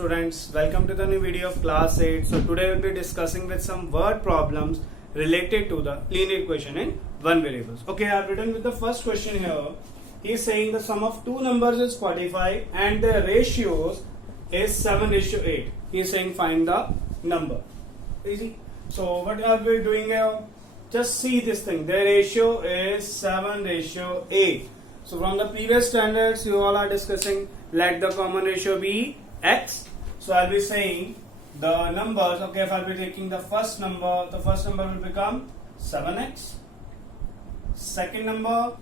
students, welcome to the new video of class 8. So today we'll be discussing with some word problems related to the linear equation in one variables. Okay, I have written with the first question here. He is saying the sum of two numbers is 45 and the ratios is 7:8. He is saying find the number. Easy. So what are we doing here? Just see this thing. The ratio is 7:8. So from the previous standards you all are discussing, let the common ratio be x. So I'll be saying the numbers. Okay, if I'll be taking the first number will become 7x. Second number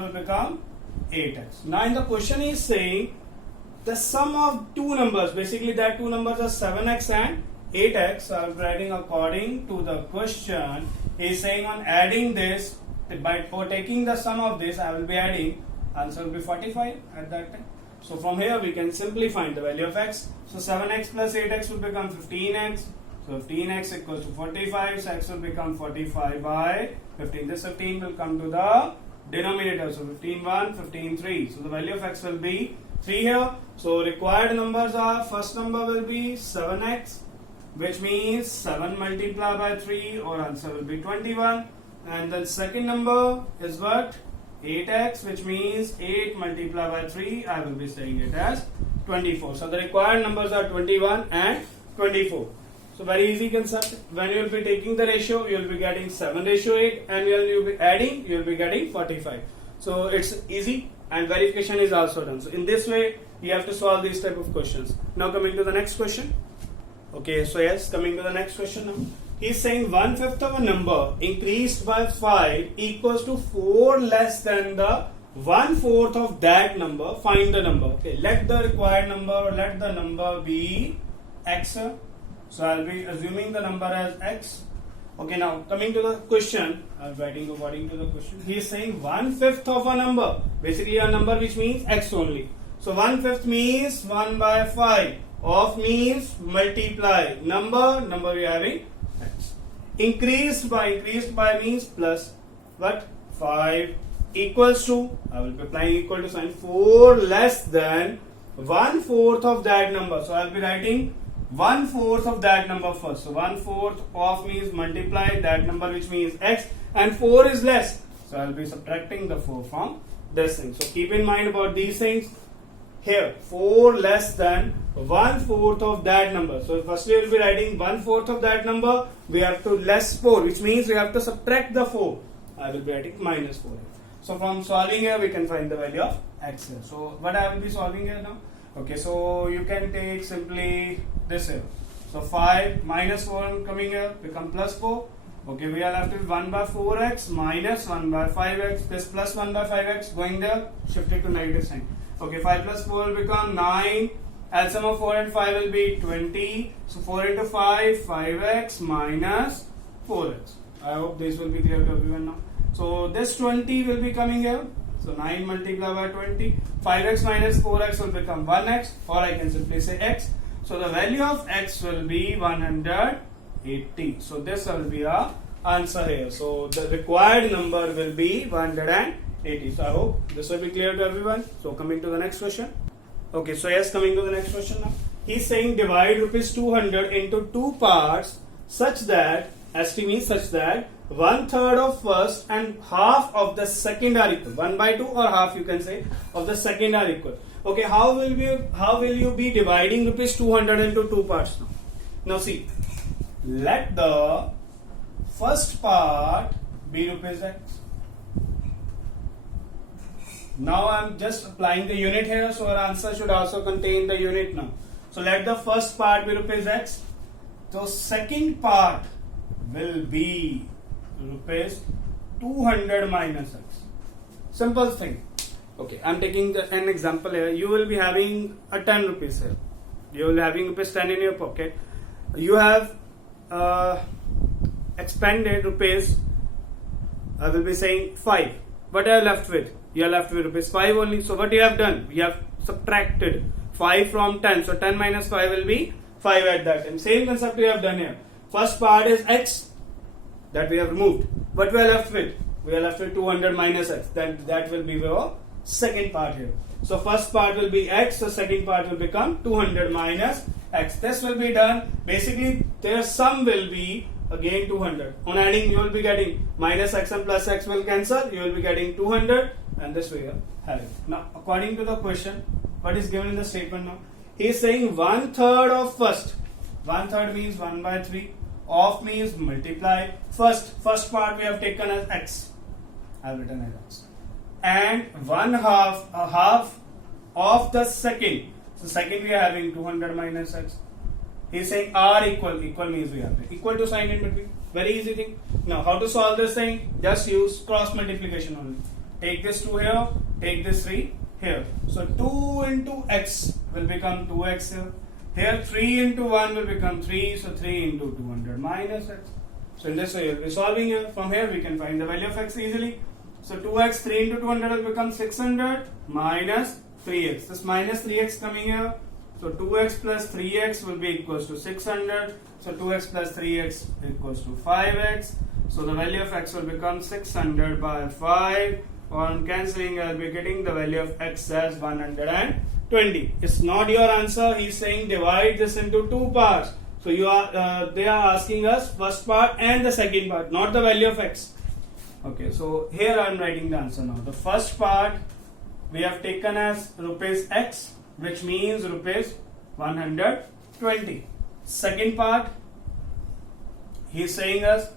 will become 8x. Now in the question he is saying the sum of two numbers, basically that two numbers are 7x and 8x. So I'm writing according to the question. He is saying on adding this, for taking the sum of this, I will be adding, answer will be 45 at that time. So from here we can simply find the value of x. So 7x plus 8x will become 15x. So 15x equals to 45. So x will become 45 by 15. This 15 will come to the denominator. So 15 1, 15 3. So the value of x will be 3 here. So required numbers are, first number will be 7x, which means 7 multiplied by 3, or answer will be 21. And then second number is what? 8x, which means 8 multiplied by 3, I will be saying it as 24. So the required numbers are 21 and 24. So very easy concept. When you will be taking the ratio, you will be getting 7:8, and when you will be adding, you will be getting 45. So it's easy, and verification is also done. So in this way, you have to solve these type of questions. Now coming to the next question. Okay, so yes, coming to the next question now. He is saying 1/5 of a number increased by 5 equals to 4 less than the 1/4 of that number. Find the number. Okay, let the required number, or let the number be x. So I'll be assuming the number as x. Okay, now coming to the question, I'm writing according to the question. He is saying 1/5 of a number, basically a number which means x only. So 1/5 means 1 by 5. Of means multiply number we are having x. Increased by means plus what? 5 equals to, I will be applying equal to sign, 4 less than 1/4 of that number. So I will be writing 1/4 of that number first. So 1/4 of means multiply that number which means x, and 4 is less. So I will be subtracting the 4 from this thing. So keep in mind about these things. Here 4 less than 1/4 of that number. So firstly we will be writing 1/4 of that number. We have to less 4, which means we have to subtract the 4. I will be writing minus 4. So from solving here we can find the value of x here. So what I will be solving here now? Okay, so you can take simply this here. So 5 minus 4 coming here become plus 4. Okay, we are left with 1 by 4x minus 1 by 5x. This plus 1 by 5x going there, shift it to negative sign. Okay, 5 plus 4 will become 9. LCM of 4 and 5 will be 20. So 4 into 5, 5x minus 4x. I hope this will be clear to everyone now. So this 20 will be coming here. So 9 multiplied by 20. 5x minus 4x will become 1x, or I can simply say x. So the value of x will be 180. So this will be our answer here. So the required number will be 180. So I hope this will be clear to everyone. So coming to the next question. Okay, so yes, coming to the next question now. He's saying divide rupees 200 into two parts such that, ST means such that 1/3 of first and half of the second are equal. 1 by 2 or half you can say of the second are equal. Okay, how will you be dividing rupees 200 into two parts now? Now see, let the first part be rupees x. Now I'm just applying the unit here, so our answer should also contain the unit now. So let the first part be rupees x. So second part will be rupees 200 minus x. Simple thing. Okay, I'm taking an example here. You will be having a 10 rupees here. You will be having rupees 10 in your pocket. You have expended rupees, I will be saying 5. What are you left with? You are left with rupees 5 only. So what you have done? You have subtracted 5 from 10. So 10 minus 5 will be 5 at that time. Same concept we have done here. First part is x that we have removed. What we are left with? We are left with 200 minus x. That will be our second part here. So first part will be x, so second part will become 200 minus x. This will be done. Basically, their sum will be again 200. On adding, you will be getting minus x and plus x will cancel. You will be getting 200, and this way you are having. Now, according to the question, what is given in the statement now? He is saying 1/3 of first. 1/3 means 1/3. Of means multiply. First part we have taken as x. I have written as x. And 1/2, a half of the second. So second we are having 200 minus x. He is saying r equal means we have equal to sign in between. Very easy thing. Now how to solve this thing? Just use cross multiplication only. Take this 2 here, take this 3 here. So 2 into x will become 2x here. Here 3 into 1 will become 3. So 3 into 200 minus x. So in this way you will be solving here. From here we can find the value of x easily. So 2x, 3 into 200 will become 600 minus 3x. This minus 3x coming here. So 2x plus 3x will be equals to 600. So 2x plus 3x equals to 5x. So the value of x will become 600 by 5. On cancelling, I will be getting the value of x as 120. It's not your answer. He's saying divide this into two parts. So they are asking us first part and the second part, not the value of x. Okay, so here I am writing the answer now. The first part we have taken as rupees x, which means rupees 120. Second part, he is saying us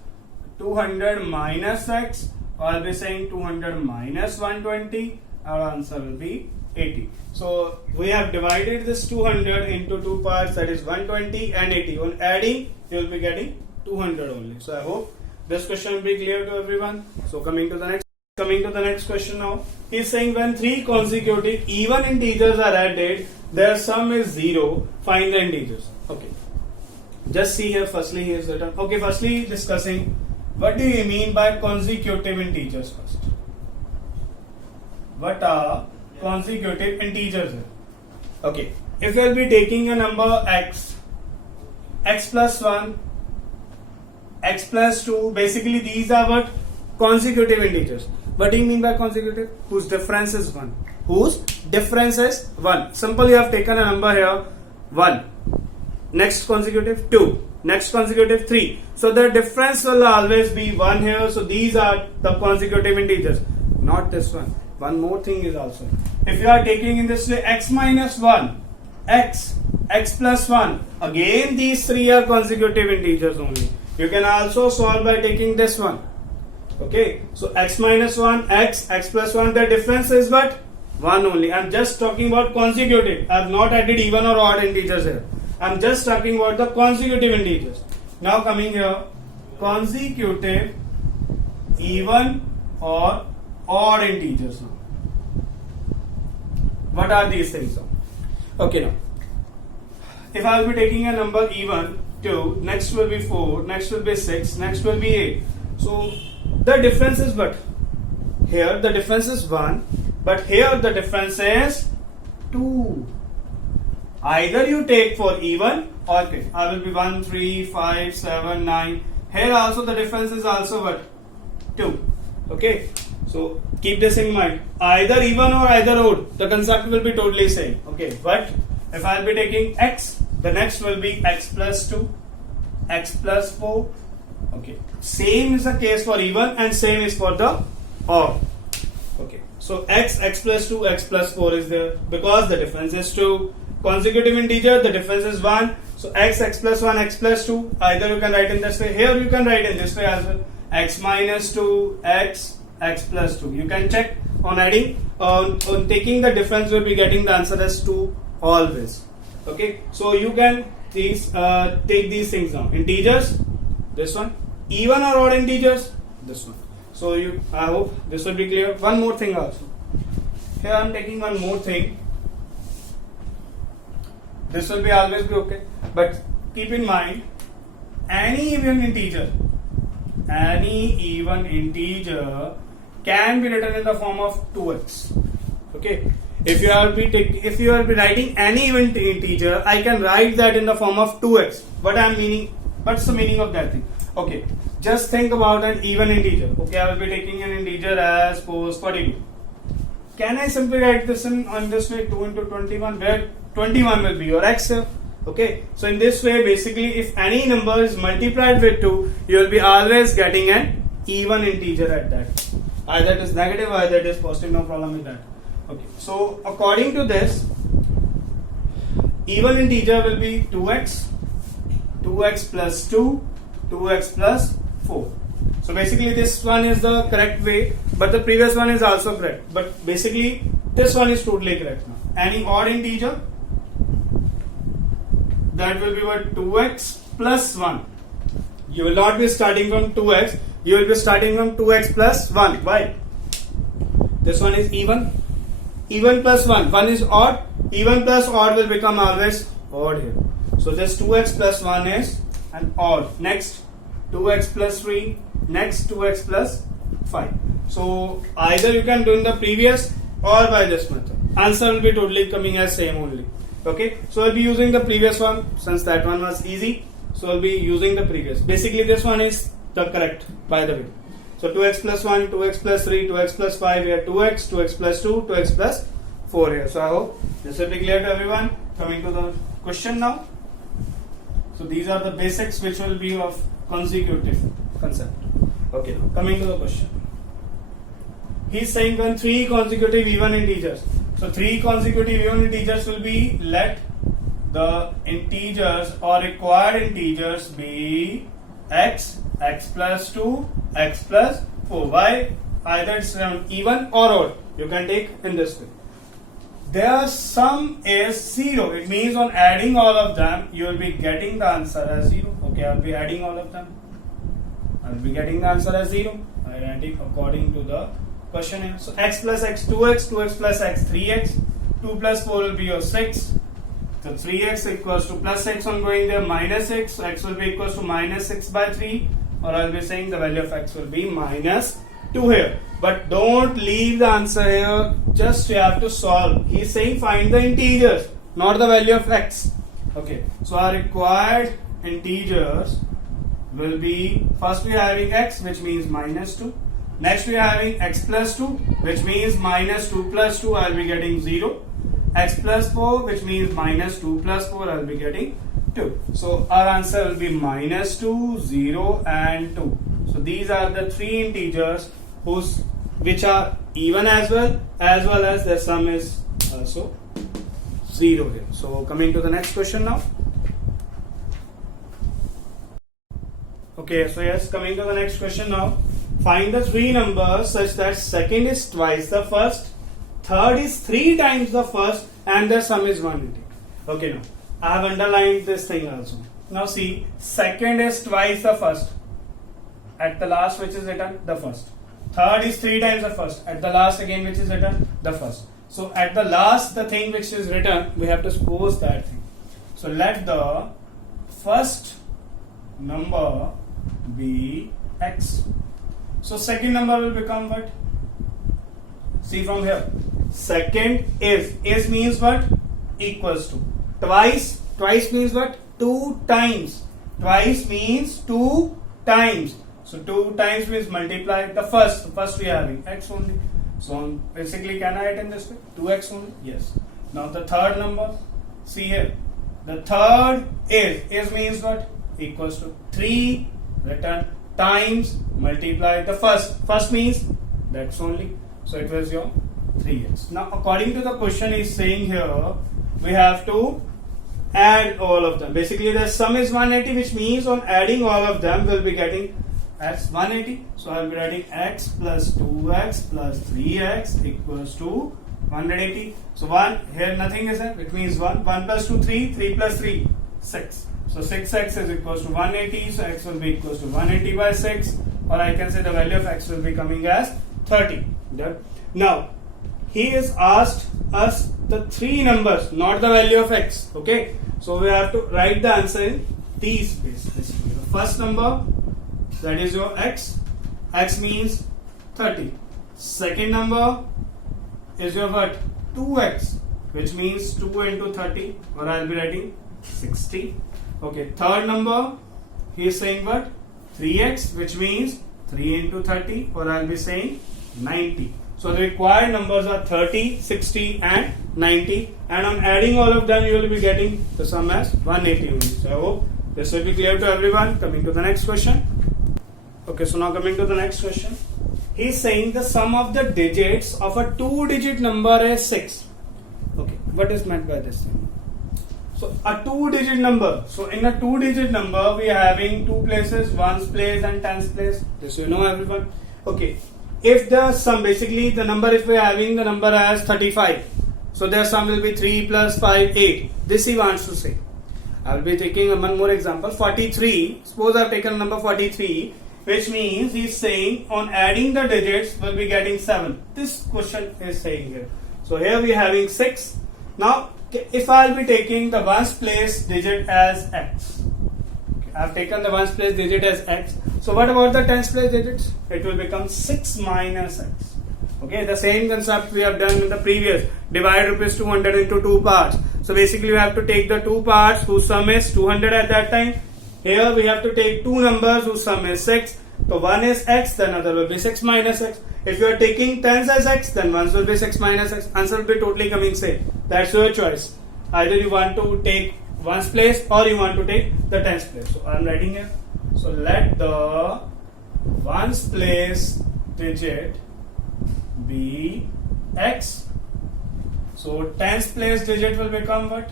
200 minus x, or I'll be saying 200 minus 120. Our answer will be 80. So we have divided this 200 into two parts, that is 120 and 80. On adding, you will be getting 200 only. So I hope this question will be clear to everyone. So coming to the next question now. He is saying when three consecutive even integers are added, their sum is 0. Find the integers. Okay. Just see here. Firstly, he is written. Okay. Firstly, discussing what do you mean by consecutive integers first. What are consecutive integers? Okay. If you will be taking a number x plus 1, x plus 2, basically these are what? Consecutive integers. What do you mean by consecutive? Whose difference is 1. Whose difference is 1. Simple, you have taken a number here 1. Next consecutive 2. Next consecutive 3. So the difference will always be 1 here. So these are the consecutive integers. Not this one. One more thing is also. If you are taking in this way x minus 1, x plus 1. Again these three are consecutive integers only. You can also solve by taking this one. Okay, so x minus 1, x plus 1, the difference is what? 1 only. I am just talking about consecutive. I have not added even or odd integers here. I am just talking about the consecutive integers. Now coming here, consecutive even or odd integers now. What are these things now? Okay, now if I will be taking a number even, 2, next will be 4, next will be 6, next will be 8. So the difference is what? Here the difference is 1, but here the difference is 2. Either you take for even or okay, I will be 1, 3, 5, 7, 9. Here also the difference is also what? 2. Okay, so keep this in mind. Either even or either odd, the concept will be totally same. Okay, but if I will be taking x, the next will be x plus 2, x plus 4. Okay, same is the case for even and same is for the odd. Okay, so x plus 2, x plus 4 is there because the difference is 2. Consecutive integer, the difference is 1. So x plus 1, x plus 2. Either you can write in this way. Here you can write in this way as well. X minus 2, x plus 2. You can check on adding. On taking the difference, you will be getting the answer as 2 always. Okay, so you can take these things down. Integers, this one. Even or odd integers, this one. So I hope this will be clear. One more thing also. Here I am taking one more thing. This will be always be okay. But keep in mind, any even integer can be written in the form of 2x. Okay. If you are be writing any even integer, I can write that in the form of 2x. What's the meaning of that thing? Okay, just think about an even integer. Okay, I will be taking an integer as suppose 42. can I simply write this on this way, 2 into 21, where 21 will be your x here. Okay, so in this way, basically, if any number is multiplied with 2, you will be always getting an even integer at that. Either it is negative, either it is positive, no problem with that. Okay, so according to this, even integer will be 2x, 2x plus 2, 2x plus 4. So basically this one is the correct way, but the previous one is also correct. But basically this one is totally correct now. Any odd integer, that will be what, 2x plus 1. You will not be starting from 2x, you will be starting from 2x plus 1. Why? This one is even. Even plus 1. 1 is odd. Even plus odd will become always odd here. So this 2x plus 1 is an odd. Next 2x plus 3. Next 2x plus 5. So either you can do in the previous or by this method. Answer will be totally coming as same only. Okay. So I'll be using the previous one since that one was easy. So I'll be using the previous. Basically this one is the correct by the way. So 2x plus 1, 2x plus 3, 2x plus 5 here, 2x, 2x plus 2, 2x plus 4 here. So I hope this will be clear to everyone. Coming to the question now. So these are the basics which will be of consecutive concept. Okay, now coming to the question. He's saying when 3 consecutive even integers. So 3 consecutive even integers will be, let the integers or required integers be x, x plus 2, x plus 4. Why? Either it's even or odd. You can take in this way. Their sum is 0. It means on adding all of them, you will be getting the answer as 0. Okay, I'll be adding all of them. I'll be getting the answer as 0. I'll add it according to the question here. So x plus x, 2x, 2x plus x, 3x, 2 plus 4 will be your 6. So 3x equals to plus x on going there, minus x. So x will be equals to minus 6 by 3. Or I'll be saying the value of x will be minus 2 here. But don't leave the answer here. Just you have to solve. He's saying find the integers, not the value of x. Okay. So our required integers will be, first we are having x, which means minus 2. Next we are having x plus 2, which means minus 2 plus 2. I'll be getting 0. X plus 4, which means minus 2 plus 4, I'll be getting 2. So our answer will be minus 2, 0 and 2. So these are the 3 integers which are even as well as their sum is also 0 here. So coming to the next question now. Okay, so yes, coming to the next question now. Find the 3 numbers such that second is twice the first, third is 3 times the first, and the sum is 180. Okay, now I have underlined this thing also. Now see, second is twice the first. At the last, which is written the first. Third is 3 times the first. At the last again, which is written the first. So at the last, the thing which is written, we have to suppose that thing. So let the first number be x. So second number will become what? See from here. Second is means what? Equals to. Twice means what? 2 times. Twice means 2 times. So 2 times means multiply the first. The first we are having x only. So basically, can I write in this way? 2x only? Yes. Now the third number. See here. The third is means what? Equals to 3 written times multiply the first. First means that's only. So it was your 3x. Now according to the question is saying here, we have to add all of them. Basically the sum is 180, which means on adding all of them we'll be getting x 180. So I'll be writing x plus 2x plus 3x equals to 180. So 1 here nothing is there. It means 1. 1 plus 2 3. 3 plus 3 6. So 6x is equals to 180. So x will be equals to 180 by 6. Or I can say the value of x will be coming as 30. Now he is asked us the 3 numbers, not the value of x. Okay. So we have to write the answer in these ways. The first number, that is your x. X means 30. Second number is your what? 2x, which means 2 into 30, or I'll be writing 60. Okay. Third number, he is saying what? 3x, which means 3 into 30, or I'll be saying 90. So the required numbers are 30, 60 and 90, and on adding all of them you will be getting the sum as 180 only. So I hope this will be clear to everyone. Coming to the next question. Okay, so now coming to the next question. He is saying the sum of the digits of a 2-digit number is 6. Okay, what is meant by this thing? So a 2-digit number. So in a 2-digit number we are having 2 places, 1's place and 10's place. This you know everyone. Okay. If the sum, basically the number, if we are having the number as 35, so their sum will be 3 plus 5, 8. This he wants to say. I will be taking one more example. 43. Suppose I have taken number 43, which means he is saying on adding the digits will be getting 7. This question is saying here. So here we are having 6. Now if I will be taking the 1's place digit as x. I have taken the 1's place digit as x. So what about the 10's place digits? It will become 6 minus x. Okay, the same concept we have done in the previous. Divide rupees 200 into 2 parts. So basically we have to take the 2 parts whose sum is 200 at that time. Here we have to take 2 numbers whose sum is 6. So one is x, the other will be 6 minus x. If you are taking 10's as x, then 1's will be 6 minus x. Answer will be totally coming same. That's your choice. Either you want to take 1's place or you want to take the 10's place. So I am writing here. So let the 1's place digit be x. So 10's place digit will become what?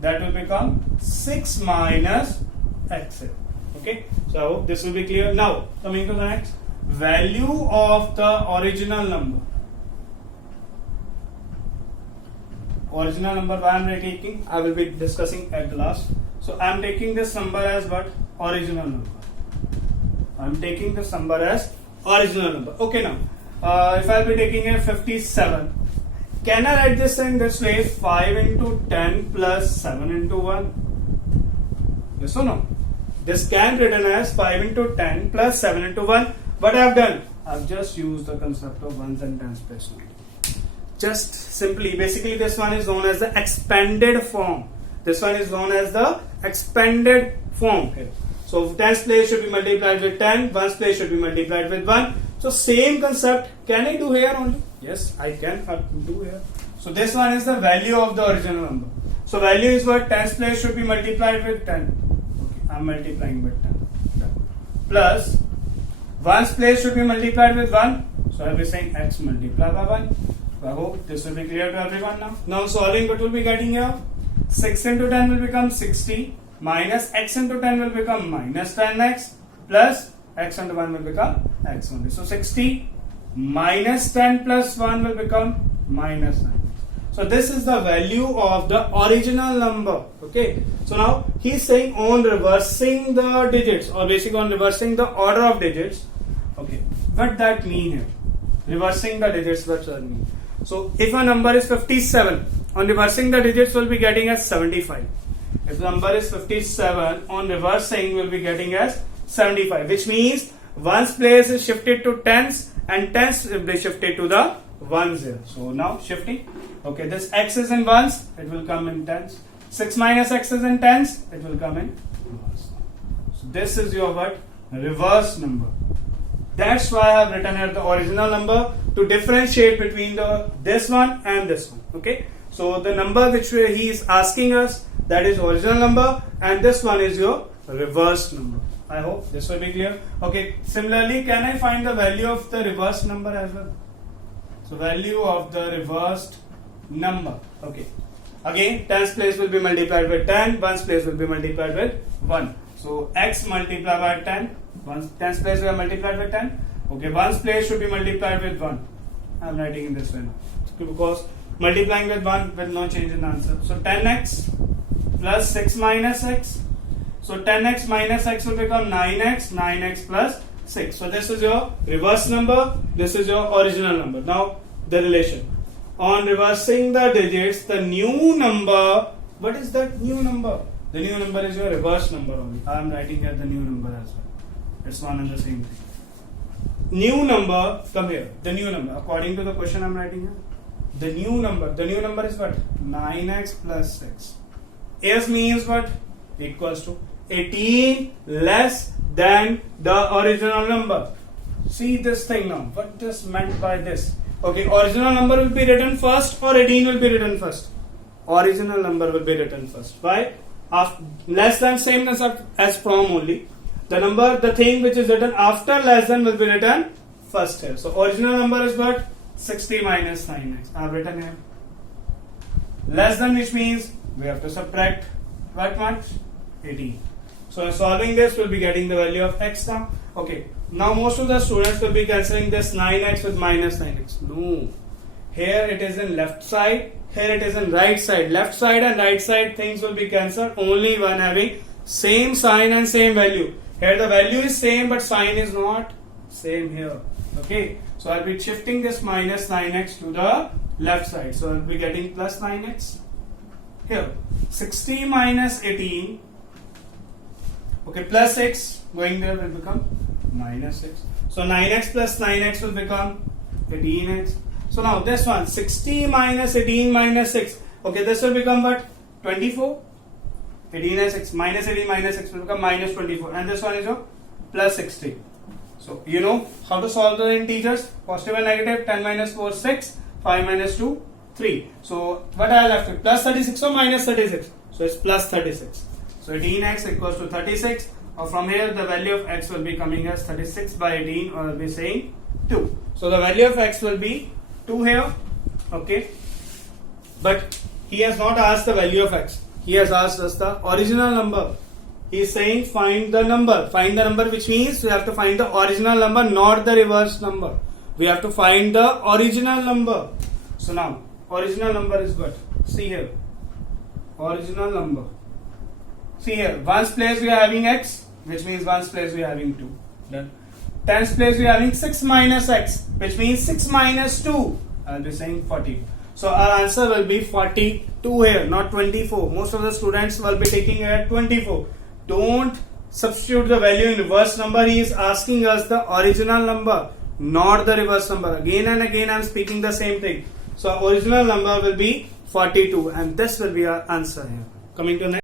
That will become 6 minus x. Okay. So I hope this will be clear. Now coming to the next. Value of the original number. Original number I am taking, I will be discussing at the last. So I am taking this number as what? Original number. I am taking this number as original number. Okay, now if I will be taking a 57, can I write this in this way? 5 into 10 plus 7 into 1. Yes or no? This can be written as 5 into 10 plus 7 into 1. What I have done? I have just used the concept of 1's and 10's place only. Just simply, basically this one is known as the expanded form. This one is known as the expanded form. Okay. So 10's place should be multiplied with 10, 1's place should be multiplied with 1. So same concept, can I do here only? Yes, I can do here. So this one is the value of the original number. So value is what? 10's place should be multiplied with 10. Okay, I am multiplying with 10. Plus 1's place should be multiplied with 1. So I will be saying x multiplied by 1. I hope this will be clear to everyone now. Now solving, what will be getting here? 6 into 10 will become 60, minus x into 10 will become minus 10x, plus x into 1 will become x only. So 60 minus 10 plus 1 will become minus 9. So this is the value of the original number. Okay. So now he is saying on reversing the digits, or basically on reversing the order of digits. Okay. What that mean here? Reversing the digits, what does that mean? So if a number is 57, on reversing the digits we'll be getting as 75. If the number is 57, on reversing we'll be getting as 75, which means 1's place is shifted to 10's and 10's will be shifted to the 1's here. So now shifting. Okay, this x is in 1's, it will come in 10's. 6 minus x is in 10's, it will come in 1's. So this is your what? Reverse number. That's why I have written here the original number to differentiate between this one and this one. Okay. So the number which he is asking us, that is original number, and this one is your reverse number. I hope this will be clear. Okay. Similarly, can I find the value of the reverse number as well? So value of the reversed number. Okay. Again, 10's place will be multiplied with 10, 1's place will be multiplied with 1. So x multiplied by 10. 10's place we have multiplied with 10. Okay, 1's place should be multiplied with 1. I am writing in this way now. Because multiplying with 1 will no change in the answer. So 10x plus 6 minus x. So 10x minus x will become 9x, 9x plus 6. So this is your reverse number, this is your original number. Now the relation. On reversing the digits, the new number, what is that new number? The new number is your reverse number only. I am writing here the new number as well. It's one and the same thing. New number, come here. The new number, according to the question I am writing here. The new number is what? 9x plus 6. S means what? Equals to 18 less than the original number. see this thing now. What this meant by this? Okay, original number will be written first or 18 will be written first? Original number will be written first. Why? Less than same as from only. The thing which is written after less than will be written first here. So original number is what? 60 minus 9x. I have written here. Less than, which means we have to subtract what much? 18. So solving this, we'll be getting the value of x now. Okay. Now most of the students will be cancelling this 9x with minus 9x. No. Here it is in left side. Here it is in right side. Left side and right side things will be cancelled. Only one having same sign and same value. Here the value is same but sign is not same here. Okay. So I'll be shifting this minus 9x to the left side. So I'll be getting plus 9x. Here 60 minus 18. Okay, plus 6 going there will become minus 6. So 9x plus 9x will become 18x. So now this one 60 minus 18 minus 6. Okay, this will become what? 24. 18 and 6 minus 18 minus 6 will become minus 24. And this one is your plus 60. So you know how to solve the integers. Positive and negative. 10 minus 4 6. 5 minus 2 3. So what I left with? Plus 36 or minus 36? So it's plus 36. So 18x equals to 36. Or from here the value of x will be coming as 36 by 18, or I'll be saying 2. So the value of x will be 2 here. Okay. But he has not asked the value of x. He has asked us the original number. He is saying find the number. Find the number, which means we have to find the original number, not the reverse number. We have to find the original number. So now original number is what? See here. Original number. See here, ones place we are having x, which means ones place we are having 2. Done. Tens place we are having 6 minus x, which means 6 minus 2. I will be saying 40. So our answer will be 42 here, not 24. Most of the students will be taking here 24. Don't substitute the value in reverse number. He is asking us the original number, not the reverse number. Again and again I am speaking the same thing. So our original number will be 42, and this will be our answer here. Coming to next.